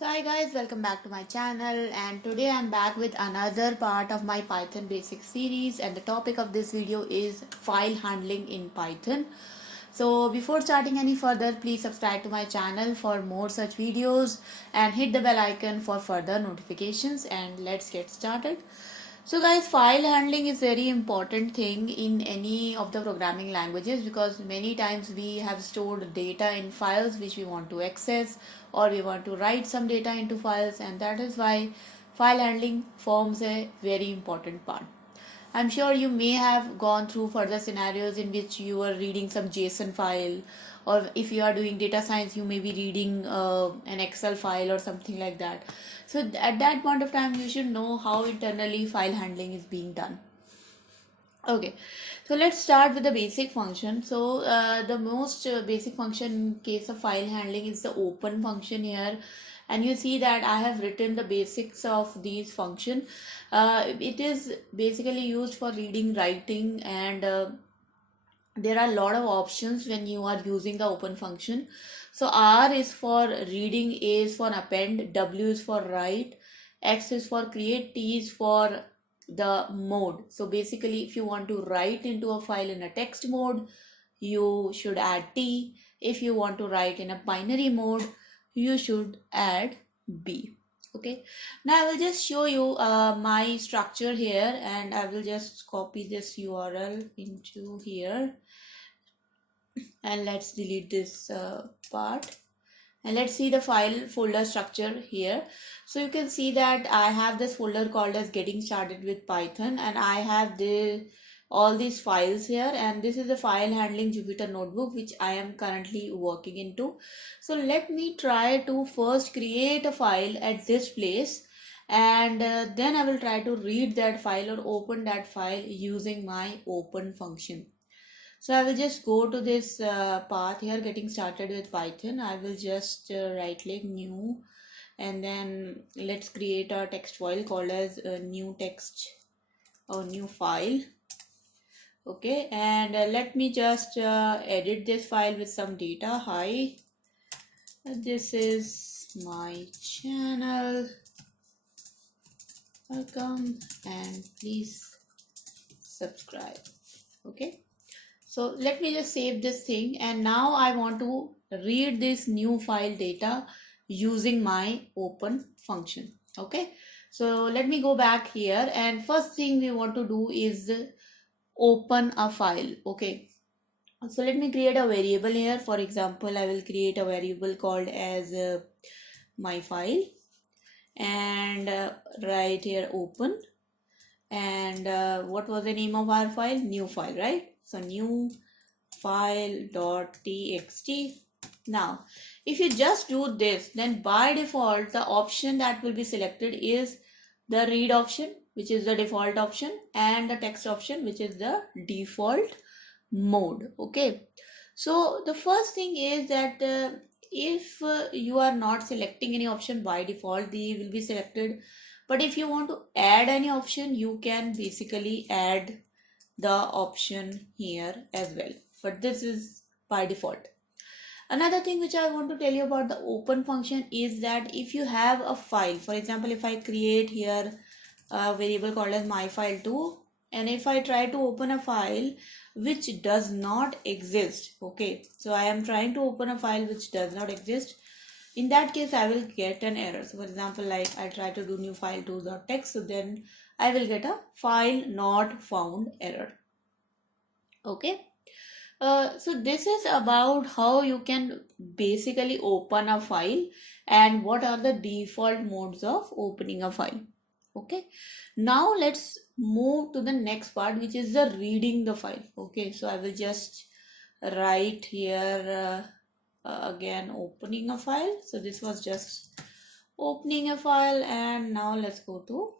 So hi guys, welcome back to my channel, and today I'm back with another part of my Python basic series, and the topic of this video is file handling in Python. So before starting any further, please subscribe to my channel for more such videos and hit the bell icon for further notifications, and let's get started. So guys, file handling is very important thing in any of the programming languages, because many times we have stored data in files which we want to access, or we want to write some data into files, and that is why file handling forms a very important part. I'm sure you may have gone through further scenarios in which you are reading some JSON file, or if you are doing data science, you may be reading an Excel file or something like that. So at that point of time, you should know how internally file handling is being done. Okay, so let's start with the basic function. So the most basic function in case of file handling is the open function here, and you see that I have written the basics of these function. It is basically used for reading, writing, and there are a lot of options when you are using the open function. So R is for reading, A is for append, W is for write, X is for create, T is for the mode. So basically, if you want to write into a file in a text mode, you should add T. If you want to write in a binary mode, you should add B. Okay, now I will just show you my structure here, and I will just copy this URL into here, and let's delete this part, and let's see the file folder structure here. So you can see that I have this folder called as getting started with Python, and I have all these files here, and this is the file handling Jupyter notebook which I am currently working into. So let me try to first create a file at this place, and then I will try to read that file or open that file using my open function. So I will just go to this path here, getting started with Python. I will just right click new, and then let's create a text file called as new text or new file. Okay, and let me just edit this file with some data. Hi, this is my channel. Welcome, and please subscribe. Okay, so let me just save this thing, and now I want to read this new file data using my open function. Okay, so let me go back here, and first thing we want to do is open a file. Okay, so let me create a variable here. For example, I will create a variable called as my file, and right here open, and what was the name of our file? New file, right? So new file.txt. Now if you just do this, then by default the option that will be selected is the read option, which is the default option, and the text option, which is the default mode. Okay, so the first thing is that if you are not selecting any option by default, they will be selected, but if you want to add any option, you can basically add the option here as well, but this is by default. Another thing which I want to tell you about the open function is that if you have a file, for example, if I create here a variable called as my file2, and if I try to open a file which does not exist, okay, so I am trying to open a file which does not exist, in that case I will get an error. So for example, like I try to do new file2.txt, so then I will get a file not found error. Okay, so this is about how you can basically open a file and what are the default modes of opening a file. Okay, now let's move to the next part, which is the reading the file. Okay, so I will just write here again opening a file. So this was just opening a file, and now let's go to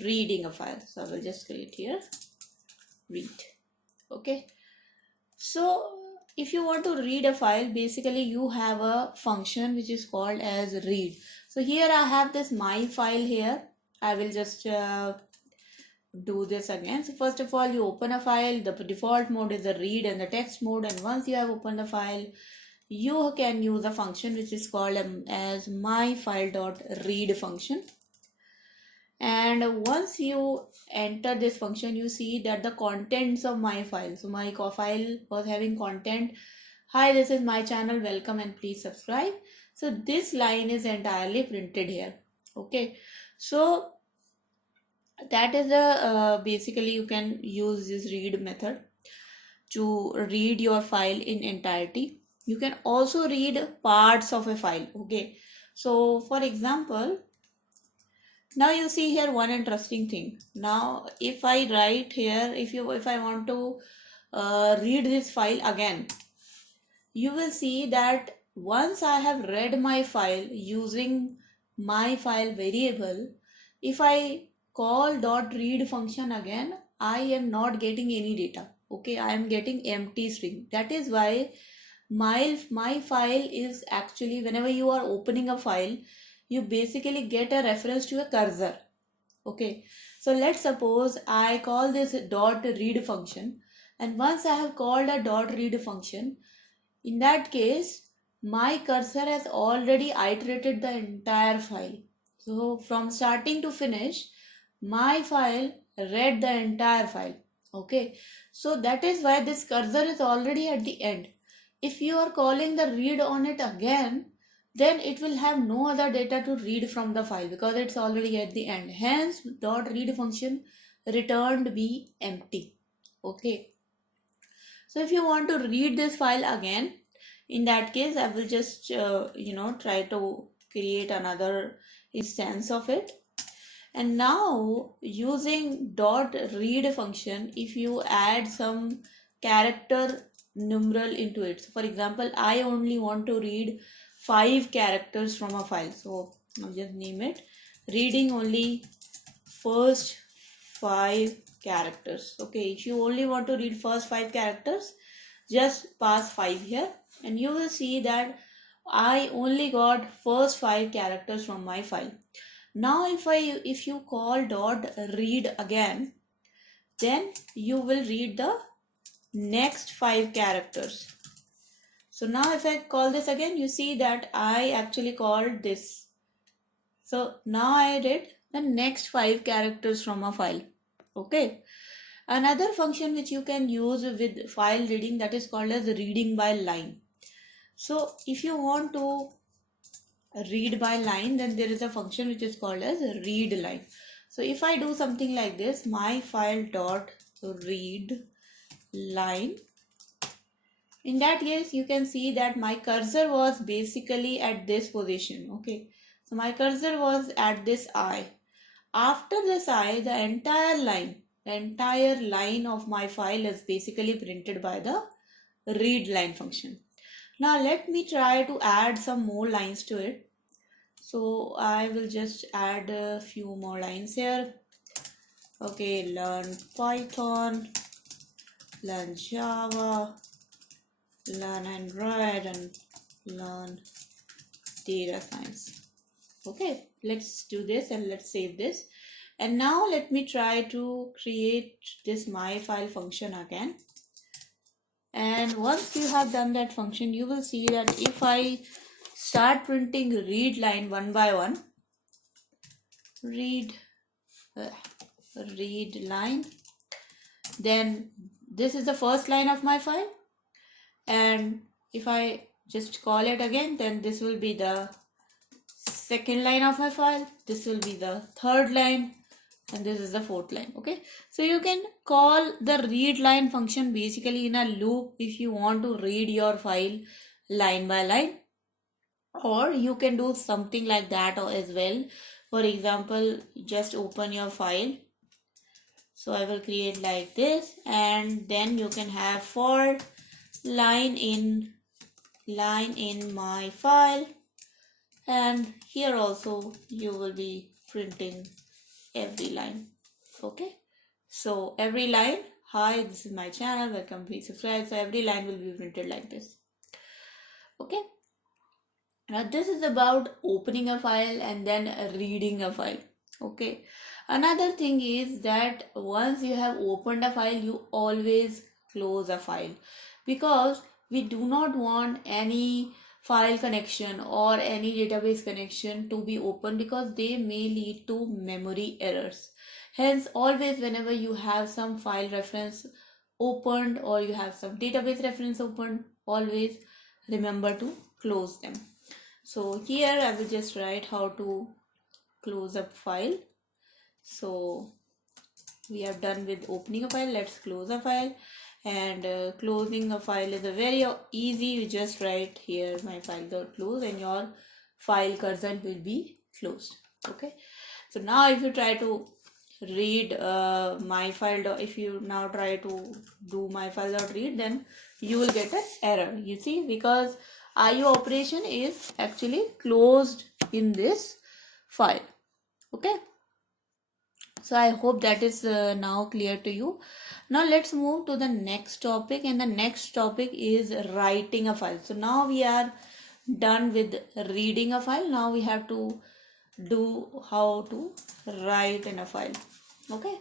reading a file. So I will just create here read. Okay, so if you want to read a file, basically you have a function which is called as read. So here I have this my file here. I will just do this again. So first of all, you open a file. The default mode is the read and the text mode, and once you have opened the file, you can use a function which is called as myfile.read function. And once you enter this function, you see that the contents of my file, so my file was having content, hi, this is my channel, welcome and please subscribe. So this line is entirely printed here. Okay, so that is a basically you can use this read method to read your file in entirety. You can also read parts of a file. Okay, so for example, now you see here one interesting thing. Now if I write here, if I want to read this file again, you will see that once I have read my file using my file variable, if I call dot read function again, I am not getting any data. Okay, I am getting empty string. That is why my file is actually, whenever you are opening a file, you basically get a reference to a cursor. Okay, so let's suppose I call this dot read function, and once I have called a dot read function, in that case my cursor has already iterated the entire file. So from starting to finish, my file read the entire file. Okay, so that is why this cursor is already at the end. If you are calling the read on it again, then it will have no other data to read from the file because it's already at the end. Hence dot read function returned be empty. Okay, so if you want to read this file again, in that case I will just try to create another instance of it. And now using dot read function, if you add some character numeral into it, so for example I only want to read 5 characters from a file, so I'll just name it reading only first 5 characters. Okay, if you only want to read first 5 characters, just pass 5 here and you will see that I only got first 5 characters from my file. Now if you call dot read again, then you will read the next 5 characters. So now if I call this again, you see that I actually called this. So now I read the next 5 characters from a file. Okay, another function which you can use with file reading, that is called as reading by line. So if you want to read by line, then there is a function which is called as read line. So if I do something like this, my file dot read line, in that case you can see that my cursor was basically at this position. Okay, so my cursor was at this I. After this I, the entire line of my file is basically printed by the read line function. Now let me try to add some more lines to it. So I will just add a few more lines here. Okay, learn Python, learn Java, learn Android, and learn data science. Okay, let's do this and let's save this. And now let me try to create this my file function again. And once you have done that function, you will see that if I start printing read line one by one, read line, then this is the first line of my file, and if I just call it again, then this will be the second line of my file, this will be the third line, and this is the fourth line. Okay, so you can call the read line function basically in a loop if you want to read your file line by line, or you can do something like that as well. For example, just open your file. So I will create like this, and then you can have for line in my file, and here also you will be printing every line. Okay, so every line, hi, this is my channel, welcome, please subscribe. So every line will be printed like this. Okay, now this is about opening a file and then reading a file. Okay, another thing is that once you have opened a file, you always close a file, because we do not want any file connection or any database connection to be open because they may lead to memory errors. Hence, always whenever you have some file reference opened or you have some database reference opened, always remember to close them. So here I will just write how to close a file. So we have done with opening a file. Let's close a file. And closing a file is a very easy. You just write here my file dot close and your file cursor will be closed. Okay, so now if you try to read my file if you now try to do my file dot read, then you will get an error. You see, because IO operation is actually closed in this file. Okay, so I hope that is now clear to you. Now let's move to the next topic, and the next topic is writing a file. So now we are done with reading a file. Now we have to do how to write in a file. Okay,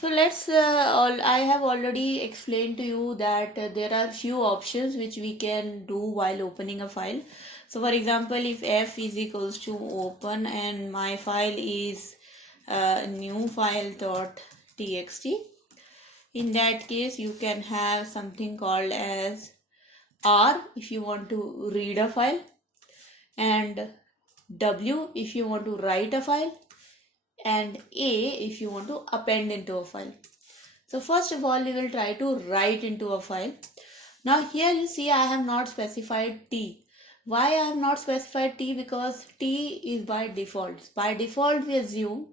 so let's I have already explained to you that there are few options which we can do while opening a file. So for example, if f is equals to open and my file is new file dot txt, in that case you can have something called as R if you want to read a file, and W if you want to write a file, and A if you want to append into a file. So first of all, we will try to write into a file. Now here you see I have not specified T. Why I have not specified T? Because T is by default. By default we assume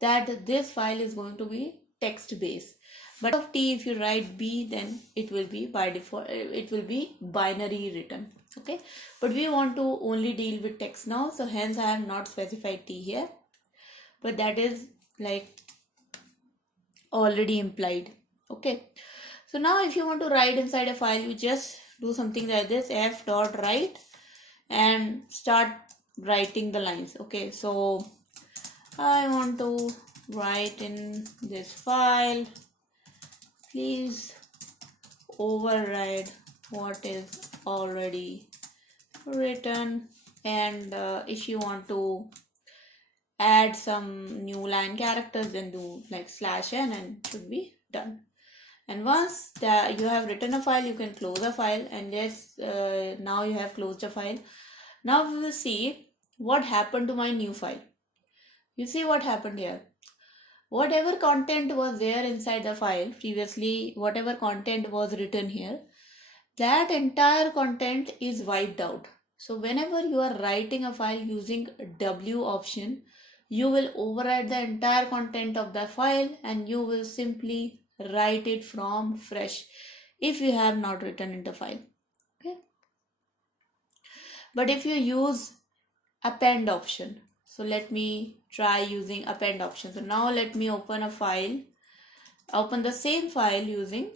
that this file is going to be text based. But of T, if you write B, then it will be by default, it will be binary written. Okay, but we want to only deal with text now, so hence I have not specified T here, but that is like already implied. Okay, so now if you want to write inside a file, you just do something like this, f dot write, and start writing the lines. Okay, so I want to write in this file, please override what is already written, and if you want to add some new line characters, then do like /n and it should be done. And once that you have written a file, you can close a file, and yes, now you have closed a file. Now we will see what happened to my new file. You see what happened here. Whatever content was there inside the file previously, whatever content was written here, that entire content is wiped out. So whenever you are writing a file using W option, you will override the entire content of the file and you will simply write it from fresh if you have not written in the file. Okay, but if you use append option, so let me try using append option. So now let me open a file, open the same file using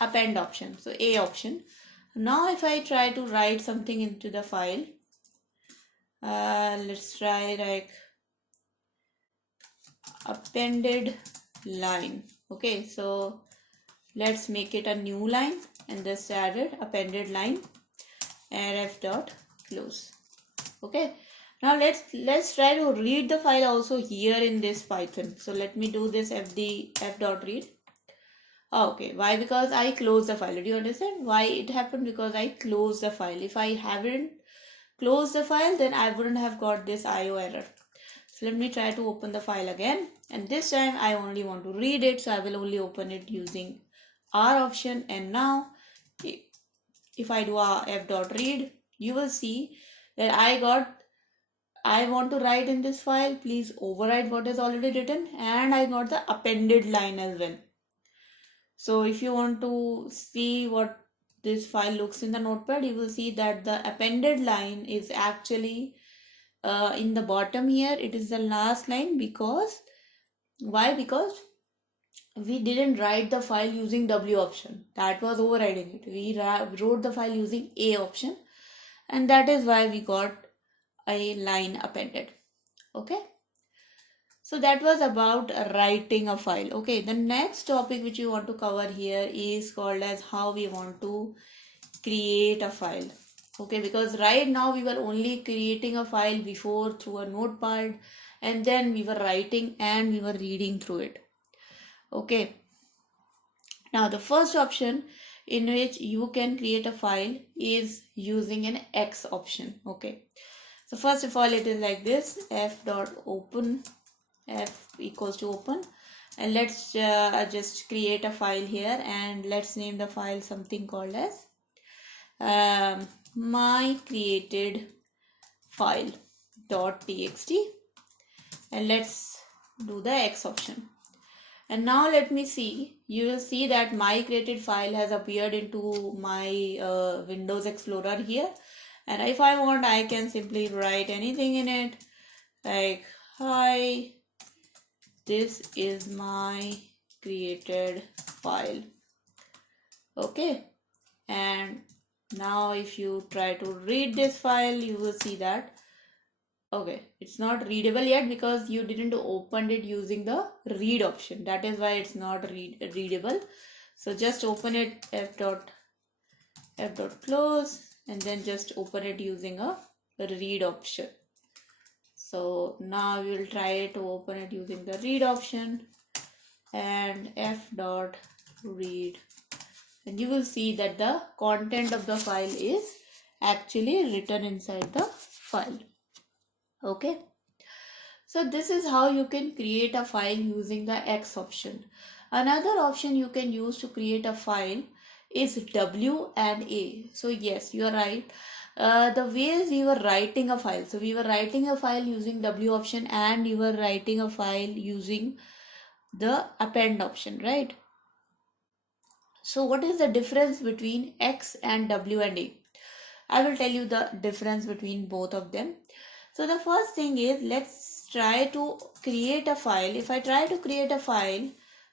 append option, so A option. Now if I try to write something into the file, let's try like appended line. Okay, so let's make it a new line and this added appended line and f dot close. Okay, now let's try to read the file also here in this Python. So let me do this f dot read. Okay, why? Because I closed the file. Do you understand why it happened? Because I closed the file. If I haven't closed the file, then I wouldn't have got this IO error. So let me try to open the file again, and this time I only want to read it, so I will only open it using R option. And now if I do f dot read, you will see that I want to write in this file, please override what is already written, and I got the appended line as well. So if you want to see what this file looks in the notepad, you will see that the appended line is actually in the bottom here. It is the last line. Because why? Because we didn't write the file using W option, that was overriding it. We wrote the file using A option, and that is why we got a line appended. Okay, so that was about writing a file. Okay, the next topic which we want to cover here is called as how we want to create a file. Okay, because right now we were only creating a file before through a notepad, and then we were writing and we were reading through it. Okay, now the first option in which you can create a file is using an X option. Okay, so first of all it is like this: f.open, f equals to open, and let's just create a file here, and let's name the file something called as my created file.txt, and let's do the X option. And now let me see, you will see that my created file has appeared into my Windows Explorer here, and if I want I can simply write anything in it like, hi, this is my created file. Okay, and now if you try to read this file, you will see that okay, it's not readable yet because you didn't open it using the read option. That is why it's not readable. So just open it, f dot close, and then just open it using a read option. So now we will try to open it using the read option, and f dot read, and you will see that the content of the file is actually written inside the file. Okay, so this is how you can create a file using the X option. Another option you can use to create a file is W and A. So yes, you are right. The ways we were writing a file, so we were writing a file using W option, and you were writing a file using the append option, right? So what is the difference between X and W and A? I will tell you the difference between both of them. So the first thing is, let's try to create a file. If I try to create a file,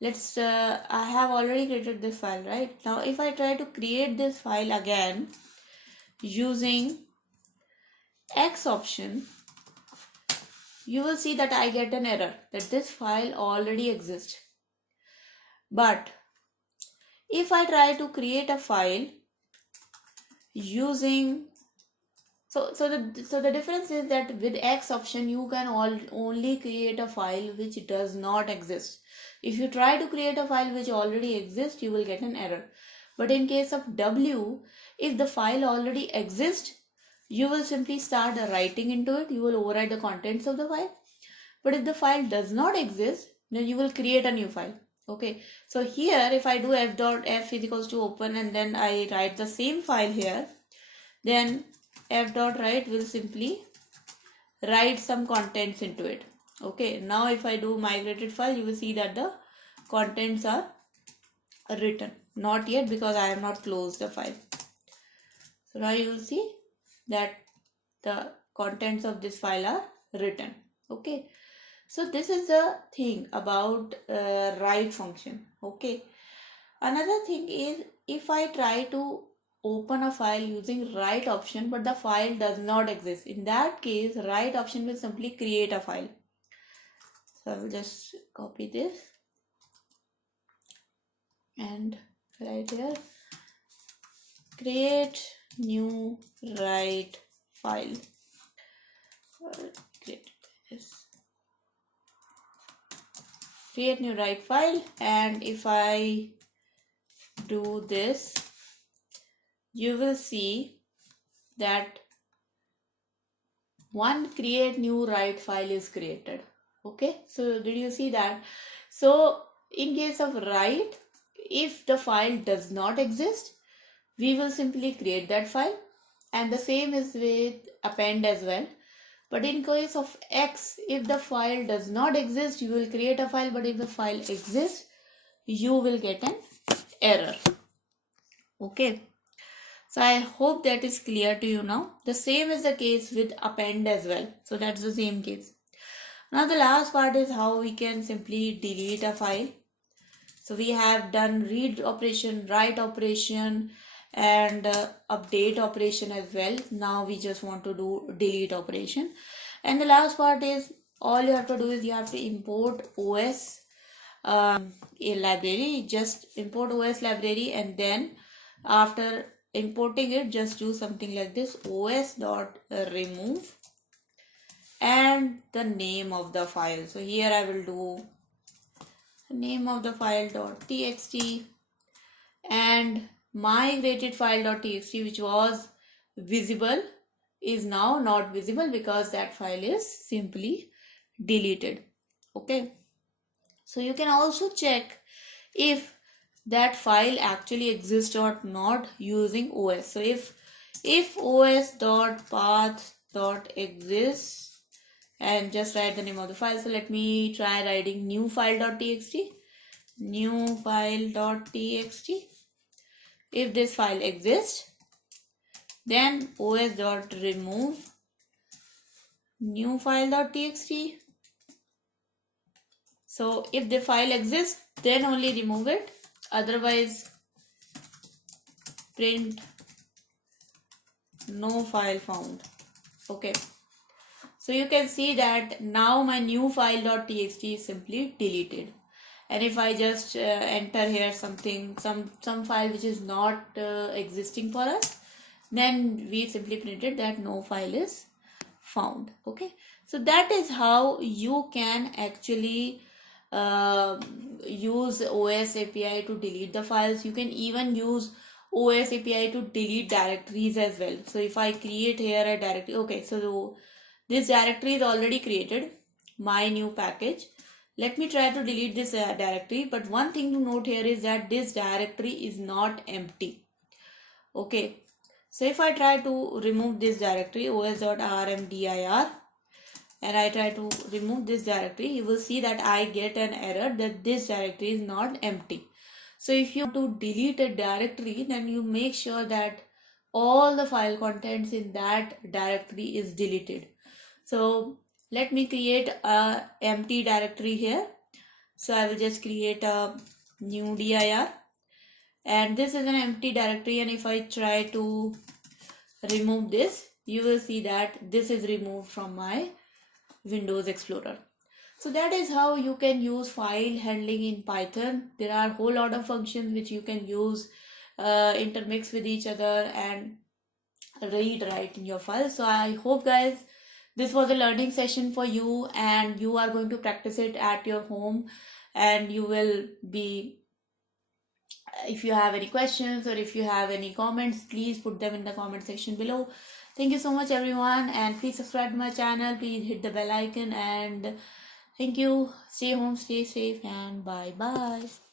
let's I have already created this file, right? Now if I try to create this file again using X option, you will see that I get an error that this file already exists. But if I try to create a file using so the difference is that with X option you can only create a file which does not exist. If you try to create a file which already exists, you will get an error. But in case of W, if the file already exists, you will simply start writing into it. You will override the contents of the file. But if the file does not exist, then you will create a new file. Okay, so here if I do f is equals to open, and then I write the same file here, then f dot write will simply write some contents into it. Okay, now if I do migrated file, you will see that the contents are written. Not yet because I have not closed the file. So now you will see that the contents of this file are written. Okay, so this is the thing about write function. Okay, another thing is, if I try to open a file using write option but the file does not exist, in that case write option will simply create a file. So I will just copy this and write here, create new write file. Create new write file, and if I do this, you will see that one create new write file is created. Okay, so did you see that? So in case of write, if the file does not exist, we will simply create that file, and the same is with append as well. But in case of X, if the file does not exist, you will create a file, but if the file exists, you will get an error. Okay, so I hope that is clear to you now. The same is the case with append as well. So that's the same case. Now the last part is how we can simply delete a file. So we have done read operation, write operation, and update operation as well. Now we just want to do delete operation. And the last part is, all you have to do is you have to import OS a library. Just import OS library, and then after importing it, just do something like this: os.remove and the name of the file. So here I will do name of the file .txt, and migrated file.txt, which was visible, is now not visible because that file is simply deleted. Okay, so you can also check if that file actually exists or not using os. So if os.path.exists, and just write the name of the file. So let me try writing new file.txt, new file.txt. If this file exists, then os.remove new file.txt. So if the file exists, then only remove it, otherwise print no file found. Okay, so you can see that now my new file.txt is simply deleted. And if I just enter here something, some file which is not existing for us, then we simply printed that no file is found. Okay, so that is how you can actually use OS API to delete the files. You can even use OS API to delete directories as well. So if I create here a directory, okay, so this directory is already created, my new package. Let me try to delete this directory, but one thing to note here is that this directory is not empty. Okay, so if I try to remove this directory os.rmdir and I try to remove this directory, you will see that I get an error that this directory is not empty. So if you want to delete a directory, then you make sure that all the file contents in that directory is deleted. So let me create a empty directory here. So I will just create a new dir, and this is an empty directory, and if I try to remove this, you will see that this is removed from my Windows Explorer. So that is how you can use file handling in Python. There are a whole lot of functions which you can use, intermix with each other and read write in your file. So I hope guys this was a learning session for you, and you are going to practice it at your home, and you will be, if you have any questions or if you have any comments, please put them in the comment section below. Thank you so much everyone, and please subscribe to my channel, please hit the bell icon, and thank you. Stay home, stay safe, and bye bye.